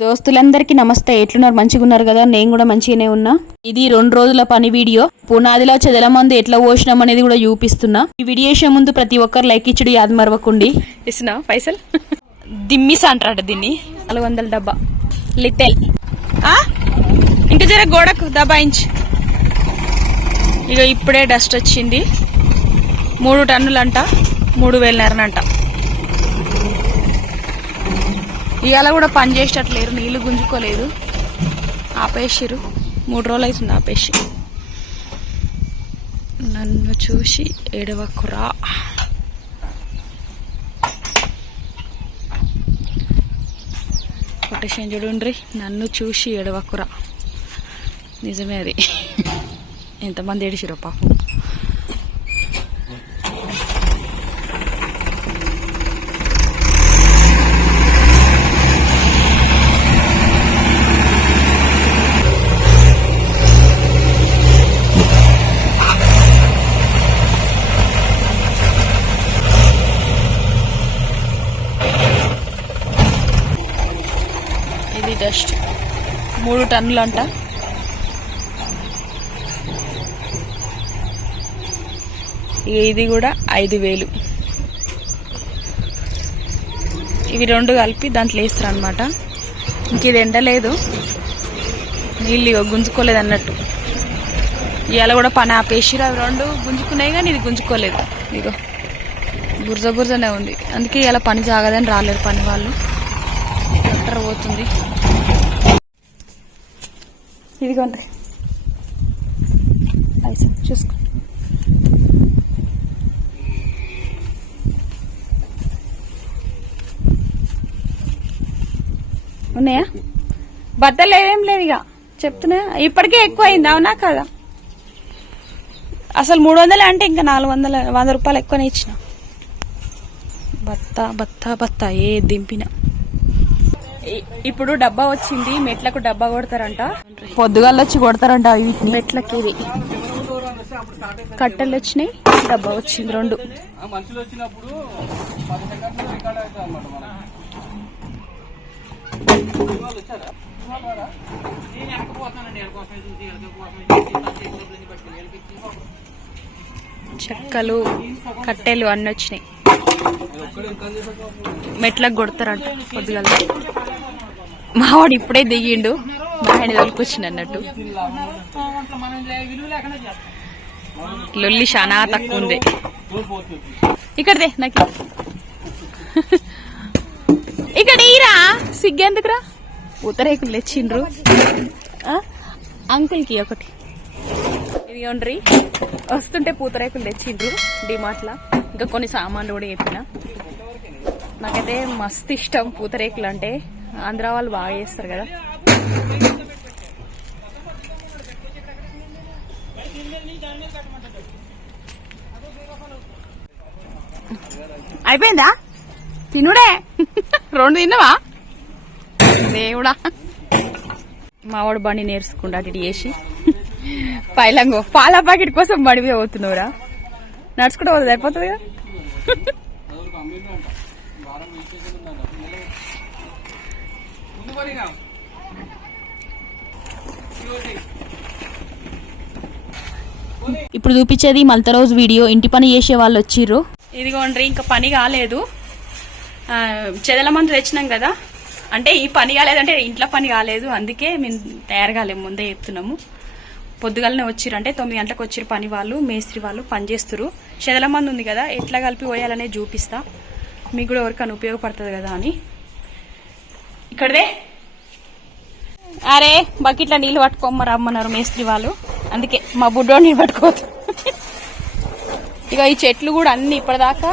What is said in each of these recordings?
దోస్తులందరికీ నమస్తే. ఎట్లున్నారు? మంచిగా ఉన్నారు కదా? నేను కూడా మంచిగానే ఉన్నా. ఇది రెండు రోజుల పని వీడియో. పునాదిలో చెదల మందు ఎట్లా పోసినాం అనేది కూడా చూపిస్తున్నా. ఈ వీడియో చేసే ముందు ప్రతి ఒక్కరు లైక్ ఇచ్చుడు యాద్ మరవకుండి. ఇస్తున్నా? పైసలు? దిమ్మిస్ అంటారట దీన్ని. నాలుగు వందల డబ్బా. లిటెల్. ఇంకా జర గోడకు దబాయించి ఇక ఇప్పుడే డస్ట్ వచ్చింది. మూడు టన్నులంట మూడు వేలన్నరనంట. ఇవాళ కూడా పని చేసేటట్లేరు నీళ్ళు గుంజుకోలేదు. ఆపేసిరు మూడు రోజులు అవుతుంది ఆపేసి. నన్ను చూసి ఏడవకురా. కొటేషన్ చూడండి నన్ను చూసి ఏడవకురా. నిజమే అది. ఎంతమంది ఏడిసిరో పాపం ఇది డస్ట్ టన్నులంట టన్నులు అంట. ఇది కూడా ఐదు వేలు. ఇవి రెండు కలిపి దాంట్లో వేస్తారు అనమాట ఇంక ఇది ఎండలేదు. నీళ్ళు ఇగో గుంజుకోలేదు అన్నట్టు. ఇవాళ కూడా పని ఆపేసిరు అవి రెండు గుంజుకున్నాయి కానీ ఇది గుంజుకోలేదు. ఇగో బుర్జ బుర్జనే ఉంది. అందుకే ఇలా పని జాగదని రాలేరు పని వాళ్ళు. ట్రాక్టర్ పోతుంది. ఇదిగోండి పైసా చూసుకో. ఉన్నాయా? బట్టలు ఏం లేదు ఇక. చెప్తున్నా. ఇప్పటికే ఎక్కువ అయింది అవునా కదా? అసలు మూడు వందలు అంటే ఇంకా నాలుగు వందల వంద రూపాయలు ఎక్కువనే ఇచ్చిన. బత్త బత్త బత్త ఏ దింపిన. ఇప్పుడు డబ్బా వచ్చింది మెట్లకు డబ్బా కొడతారంట. పొద్దుగాల వచ్చి కొడతారంట వీటిని. మెట్లకి ఇది కట్టెలు వచ్చినాయి డబ్బా వచ్చింది రెండు. చెక్కలు కట్టెలు అన్ని వచ్చినాయి. మెట్లకు కొడతారంట పొద్దుగాల. మావాడు ఇప్పుడే దిగిండు. మా ఆయన తోలుకొచ్చిండు అన్నట్టు. లొల్లి చాలా తక్కువ ఉంది. ఇక్కడదే నాకు ఇక్కడ ఈరా. సిగ్గేందుకురా ఉత్తరేకులు తెచ్చిండ్రు. అంకుల్కి ఒకటి. ఇదిగోండ్రి వస్తుంటే పూతరేకులు తెచ్చిండ్రు డిమార్ట్లా. ఇంకా కొన్ని సామాన్లు కూడా చెప్పిన. నాకైతే మస్తు ఇష్టం పూతరేకులు అంటే. ఆంధ్ర వాళ్ళు బాగా చేస్తారు కదా. అయిపోయిందా? తినుడే? రెండు తిన్నవా? దేవుడా. మావాడు బండి నేర్చుకుండా అటు చేసి పైలంగో పాల ప్యాకెట్ కోసం బండి మీద పోతున్నావురా. నడుచుకుంటూ పోతుంది అయిపోతుంది కదా ఇప్పుడు చూపించేది మలత రోజు వీడియో. ఇంటి పని చేసే వాళ్ళు వచ్చిర్రు. ఇదిగోండ్రి ఇంకా పని కాలేదు. చెదల మందు తెచ్చినాం కదా. అంటే ఈ పని కాలేదంటే ఇంట్లో పని కాలేదు. అందుకే మేము తయారు కాలేము ముందే చెప్తున్నాము. పొద్దుగాలనే వచ్చిర్రు అంటే తొమ్మిది గంటలకు వచ్చిర్రు పని వాళ్ళు మేస్త్రి వాళ్ళు పని చేస్తురు చెదల మందు ఉంది కదా ఎట్లా కలిపి పోయాలనే చూపిస్తా. మీకు కూడా ఎవరికైనా ఉపయోగపడుతుంది కదా అని. ఇక్కడదే? అరే బకెట్లో నీళ్ళు పట్టుకోమని రమ్మన్నారు మేస్త్రి వాళ్ళు. అందుకే మా బుడ్డో నీళ్ళు పట్టుకోవద్దు ఇక ఈ చెట్లు కూడా అన్ని ఇప్పటిదాకా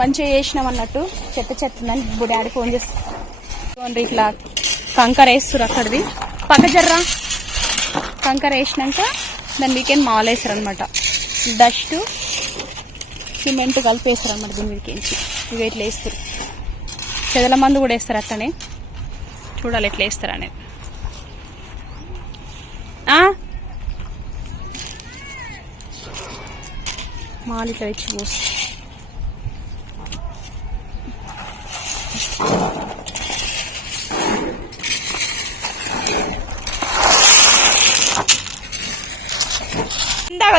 మంచిగా చేసినాం అన్నట్టు. చెత్త చెత్త ఉందని ఇప్పుడు డాడీ ఫోన్ చేస్తాను ఇట్లా కంకర వేస్తారు అక్కడిది. పక్క జర్రా. కంకర వేసినాక దాని వీకెండ్ మాల్ వేస్తారు అనమాట డస్ట్ సిమెంట్ కలిపేస్తారు అనమాట దీని వీకెండ్కి ఇవి ఇట్లా వేస్తారు చెదల మందు కూడా వేస్తారు అట్లనే చూడాలి ఎట్లా వేస్తారు అనేది. మాలిక ఇచ్చి పోసి.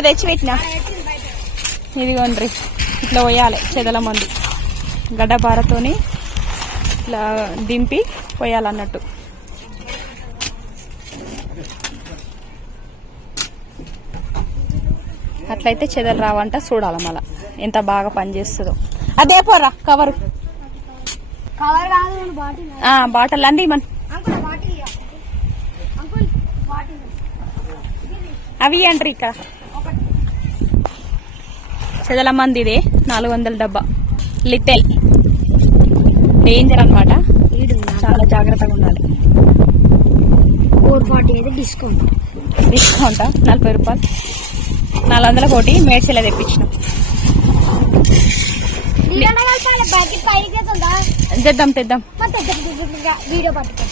తెచ్చి పెట్టిన. ఇదిగోండ్రి ఇట్లా పోయాలి చెదల మందు. గడ్డ బారతోని ఇట్లా దింపి పోయాలన్నట్టు. అట్లయితే చెదలు రావంట చూడాలి మళ్ళా ఎంత బాగా పనిచేస్తుందో అదే పోరా కవరు. బాటిల్. అండి మన అవి అంటారు ఇక్కడ? చెదల మంది ఇదే నాలుగు వందల డబ్బా. లిటెల్. డేంజర్ అన్నమాట. చాలా జాగ్రత్తగా ఉండాలి. ఫోర్ ఫార్టీ అయితే డిస్కౌంట్ డిస్కౌంట్ నలభై రూపాయలు. నాలుగు వందల కోటి మేడ్చెల తెప్పించినాం. తెద్దాం తెద్దాం. వీడియో పట్టుకో.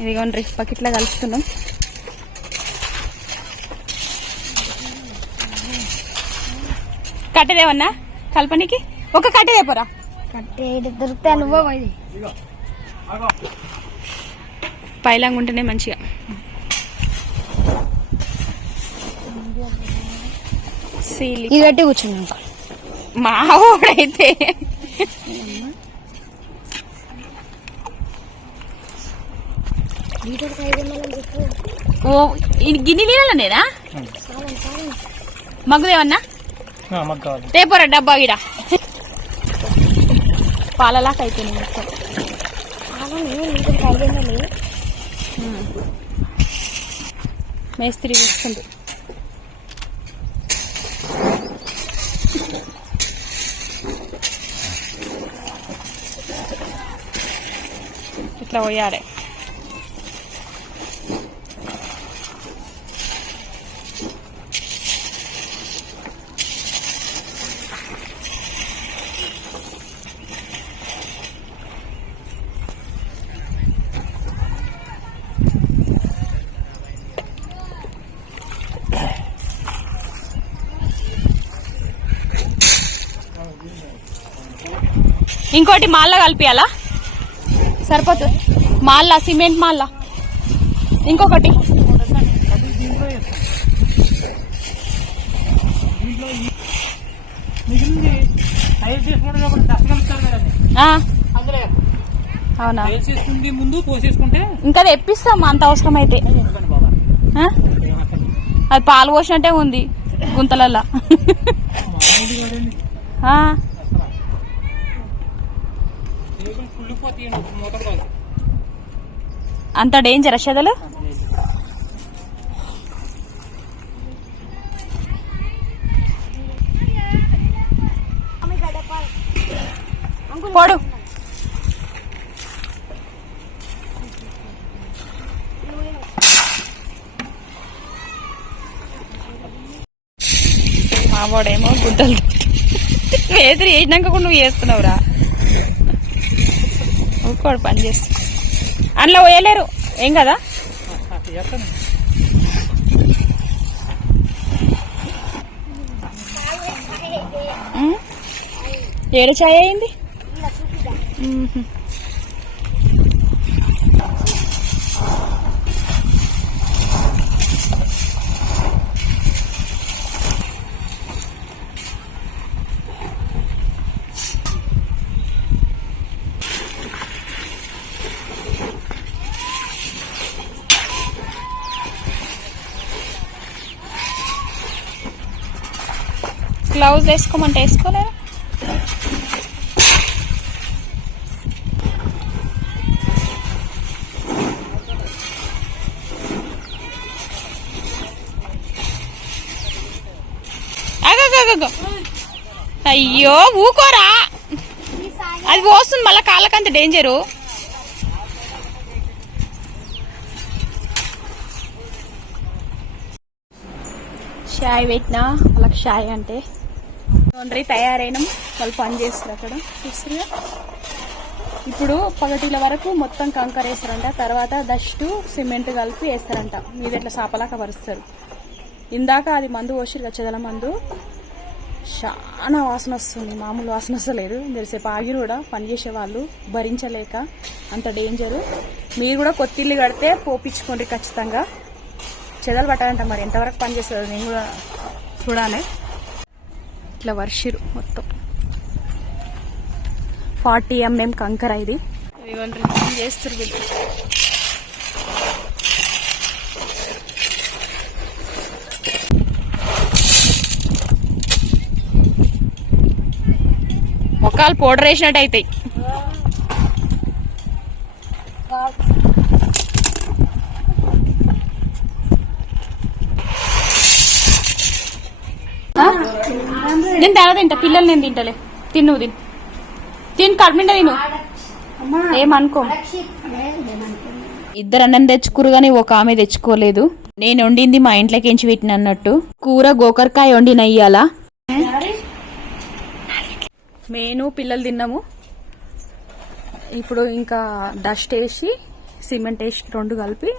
ఇదిగోండి పకెట్లో కలుపుతున్నాం. కట్టెదేమన్నా? కల్పనికి? ఒక కట్టెదే పోరా కట్టే దొరికితే నువ్వే పోయి. పైలాంగ్ ఉంటేనే మంచిగా. సీలి ఇది పెట్టి కూర్చున్నాను మా ఊడైతే ఓ ఇది గిన్నె నీళ్ళనేనా చాలండి తేపోరా డబ్బా గిడ. పాలలాక అయిపోయింది మొత్తం. మేస్త్రి వస్తుంది. ఇట్లా పోయాలి. ఇంకోటి మాల్లా కలిపియాలా? సరిపోతుంది. మాల్లా సిమెంట్ మాల్లా. ఇంకొకటి. అవునా? ముందు పోసేసుకుంటే ఇంకా తెప్పిస్తాం అంత అవసరం అయితే అది పాలు పోసినట్టే ఉంది గుంతలల్లా. అంత డేంజర్ చెదలు పోడు. మావాడేమో గుడ్డలు. వేదిరి వేసినాక కూడా నువ్వు చేస్తున్నావురా ఊరుకోడు పని చేస్తా. అందులో పోయలేరు. ఏం కదా? చేస్తాను ఏడు చాయ్ అయింది? ఉమ్హు. వేసుకోమంటే వేసుకోలేరా అయ్యో ఊకోరా. అది పోస్తుంది మళ్ళీ కాళ్ళకంత డేంజరు షాయ్ పెట్టినా? వాళ్ళకి షాయ్ అంటే ఒంటరి తయారైనాం. వాళ్ళు పని చేస్తారు అక్కడ. చూస్తున్నా. ఇప్పుడు పగటిల వరకు మొత్తం కంకర వేస్తారంట. తర్వాత డస్ట్ సిమెంట్ కలిపి వేస్తారంట. మీద ఇట్లా సాపలాక పరుస్తారు? ఇందాక అది మందు పోసిరు చెదల మందు. చాలా వాసన వస్తుంది. మామూలు వాసన వస్తలేదు. తెలిసేపు ఆగిరు కూడా. పనిచేసే వాళ్ళు భరించలేక అంత డేంజరు. మీరు కూడా కొత్తిల్లు కడితే పోపించుకోండి ఖచ్చితంగా. చెదలు పట్టాలంట మరి. ఎంతవరకు పనిచేస్తుంది నేను కూడా చూడాలి. ఇట్లా వర్షిరు మొత్తం. ఫార్టీ ఎంఎం కంకర ఇది. చేస్తారు వీళ్ళు. మొక్కలు పౌడర్ వేసినట్టు అవుతాయి ఆ? నేను తర్వాత తింటా పిల్లలు నేను తింటలే. తిను నువ్వు తిను తిను కడుపుంట తిను. ఏమనుకో. ఇద్దరు అన్నం తెచ్చుకురు కానీ ఒక ఆమె తెచ్చుకోలేదు. నేను వండింది మా ఇంట్లోకి ఎంచి పెట్టిన అన్నట్టు. కూర గోకరకాయ వండిన ఇయ్యాలా. మేను పిల్లలు తిన్నాము. ఇప్పుడు ఇంకా డస్ట్ వేసి సిమెంట్ వేసి రెండు కలిపి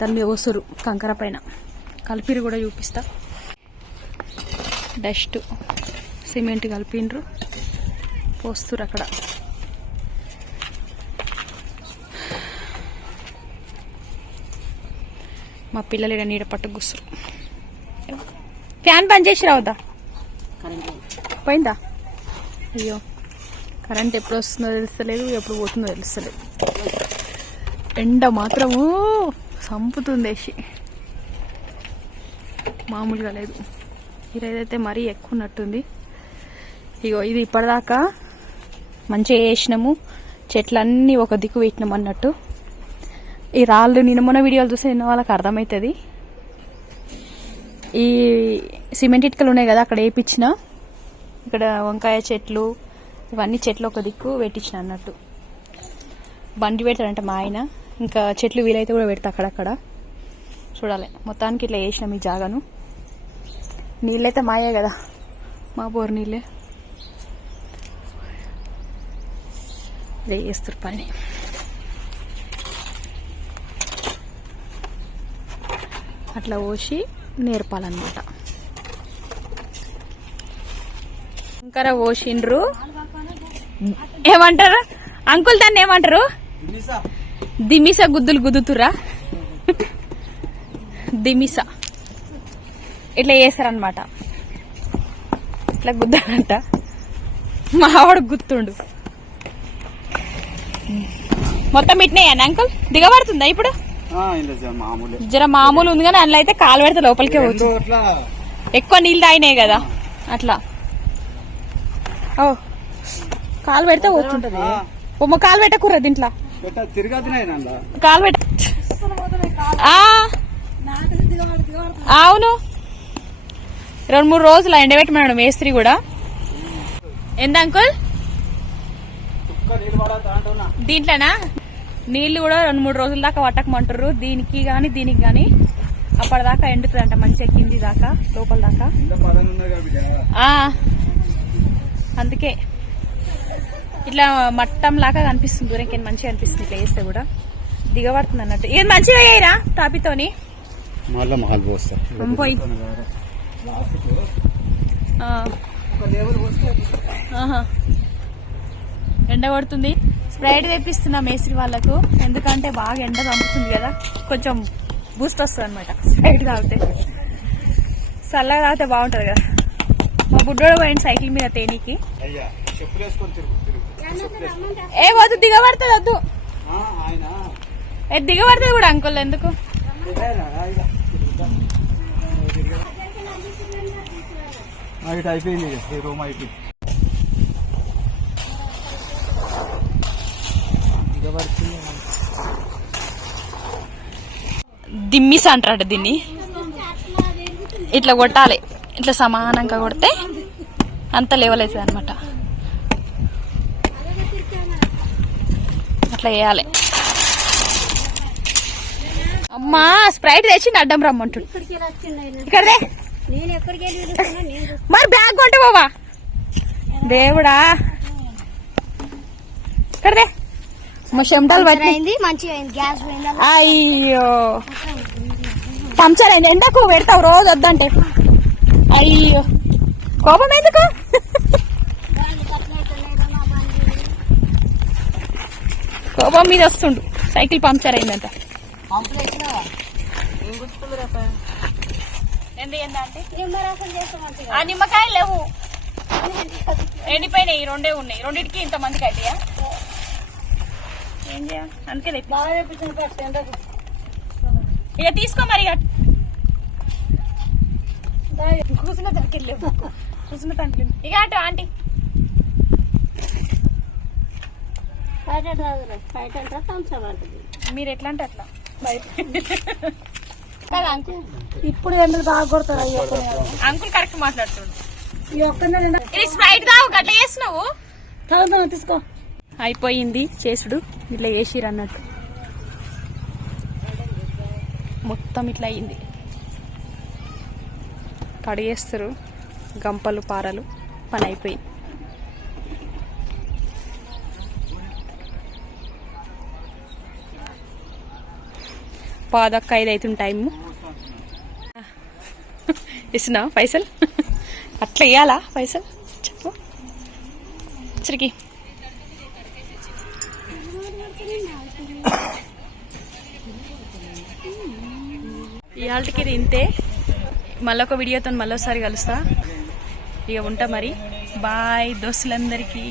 దాని మీద వసురు కంకర పైన. కలిపిరి కూడా చూపిస్తా. డస్ట్. సిమెంట్ కలిపిండ్రు. పోస్తురు అక్కడ. మా పిల్లలు ఇక్కడ నీడ పట్టు కూర్చురు ఫ్యాన్ బంద్ చేసి రావద్దా? పోయిందా? అయ్యో కరెంట్ ఎప్పుడు వస్తుందో తెలుస్తలేదు ఎప్పుడు పోతుందో తెలుస్తలేదు. ఎండ మాత్రము చంపుతుంది మామూలుగా లేదు. ఈరోజైతే మరీ ఎక్కువ ఉన్నట్టుంది. ఇగో ఇది ఇప్పటిదాకా మంచిగా వేసినాము. చెట్లన్నీ ఒక దిక్కు పెట్టినాం అన్నట్టు. ఈ రాళ్ళు నిన్న మొన్న వీడియోలు చూస్తే నిన్న వాళ్ళకి అర్థమవుతుంది. ఈ సిమెంట్ ఇటుకలు ఉన్నాయి కదా అక్కడ వేయించిన ఇక్కడ వంకాయ చెట్లు ఇవన్నీ చెట్లు ఒక దిక్కు పెట్టించిన అన్నట్టు. బండి పెడతాడంట మా ఆయన. ఇంకా చెట్లు వీలైతే కూడా పెడతా అక్కడక్కడ. చూడాలి. మొత్తానికి ఇట్లా వేసినాం ఈ జాగాను. నీళ్ళైతే మాయే కదా. మా బోరు నీళ్ళే. ఇదే చేస్తారు పని అట్లా పోసి నేర్పాలన్నమాట వంకర పోసిండ్రు ఏమంటారు? అంకుల్ దాన్ని ఏమంటారు? దిమిసా దిమిస గుద్దులు గుద్దుతురా దిమిస. ఇట్లా చేస్తారనమాట ఇట్లా గుద్దాలంట మా ఆవిడ గుర్తుండు మొత్తం ఇట్నాయా అంకుల్? దిగబడుతుందా ఇప్పుడు? జర మామూలే. ఉంది కానీ అందులో అయితే కాలు పెడితే లోపలికే పోతుంది. ఎక్కువ నీళ్ళు తాగినాయి కదా. అట్లా. ఓ కాలు పెడితే పోతుంటది. ఆ, బొమ్మ కాలు పెట్టకూర దీంట్లో? కాలు పెట్ట అవును. రెండు మూడు రోజులు ఎండబెట్టమన్నాడు మేస్త్రి కూడా. ఎంత అంకుల్ చుక్క నీళ్ళు పడతా అంటున్నా దీంట్లోనా? నీళ్ళు కూడా రెండు మూడు రోజుల దాకా పట్టకమంటారు దీనికి గాని దీనికి గాని అప్పటిదాకా ఎండుతుందంట. మంచిగా కింది దాకా లోపల దాకా. అందుకే ఇట్లా మట్టం లాగా కనిపిస్తుంది. దూరంకి మంచిగా అనిపిస్తుంది. ఇట్లా వేస్తే కూడా దిగబడుతుంది అన్నట్టు. ఇది మంచిగా అయ్యాయిరా టాపితోని పోయి ఆ, ఒక లేబుల్ పోస్తే ఆహా. ఎండ కొడుతుంది స్ప్రైట్ తెప్పిస్తున్నా మేస్త్రి వాళ్ళకు. ఎందుకంటే బాగా ఎండ చంపుతుంది కదా. కొంచెం బూస్ట్ వస్తుంది అనమాట స్ప్రైట్ తాగితే. చల్లగా తాగితే బాగుంటుంది కదా. మా బుడ్డోడు పోయింది సైకిల్ మీద తేనీకి. ఏ వద్దు దిగబడుతుంది వద్దు. ఆ, ఆయన? ఏ దిగబడుతుంది కూడా అంకుల్ ఎందుకు? ఇదేనా, ఇదా, తిరుగుతా. ఆ, ఇటు అయిపోయింది రూమ్ అయిపోయింది దిగబడుతుంది దిమ్మిస్ అంటారట దీన్ని. ఇట్లా కొట్టాలి. ఇట్లా సమానంగా కొడితే అంత లెవెల్ అవుతుంది అనమాట అట్లా వేయాలి అమ్మా స్ప్రైట్ తెచ్చి అడ్డం రమ్మంటుడు. ఇక్కడదే. మరి బ్యాగ్ కొంటే బాబా దేవుడా. ఇక్కడదే. మా చెమటలు పట్టి అయింది మంచిగా అయింది. గ్యాస్ పోయిందా? అయ్యో. పంచర్ అయింది ఎండకు పెడతావు రోజు వద్దంటే. అయ్యో. కోపం ఎందుకు? కోపం మీద వస్తుండు. సైకిల్ పంక్చర్ అయిందంట. నిమ్మకాయలు లేవు. ఎండిపోయినాయి ఈ రెండే ఉన్నాయి. రెండింటికి ఇంత మందికి అయితాయా ఏం చేయాలి? అందుకే ఇక తీసుకో మరి తగ్గలేవు కూర్చున్న తండ్రి ఇక అటు ఆంటీ. మీరు ఎట్లా అంటే అట్లా. బయట. అంకుల్ ఇప్పుడు ఎండలు బాగా కొడతారు? అంకుల్ కరెక్ట్ మాట్లాడుతుండు ఈ ఒక్కనే స్ప్రైట్ తావు గట్ల చేసినావు తాగుతాం తీసుకో. అయిపోయింది చేసుడు ఇట్లా వేసిరు అన్నట్టు. మొత్తం ఇట్లా అయింది. కడిగేస్తారు గంపలు పారలు పని అయిపోయింది. పాదొక్క ఐదు అవుతుంది టైము. ఇస్తున్నా పైసలు. అట్లా ఇవ్వాలా పైసలు? చెప్పు. సరికి ఇవాళకి ఇది ఇంతే మళ్ళొక వీడియోతో మళ్ళొకసారి కలుస్తా. ఇక ఉంటా మరి. బాయ్ దోస్తులందరికీ.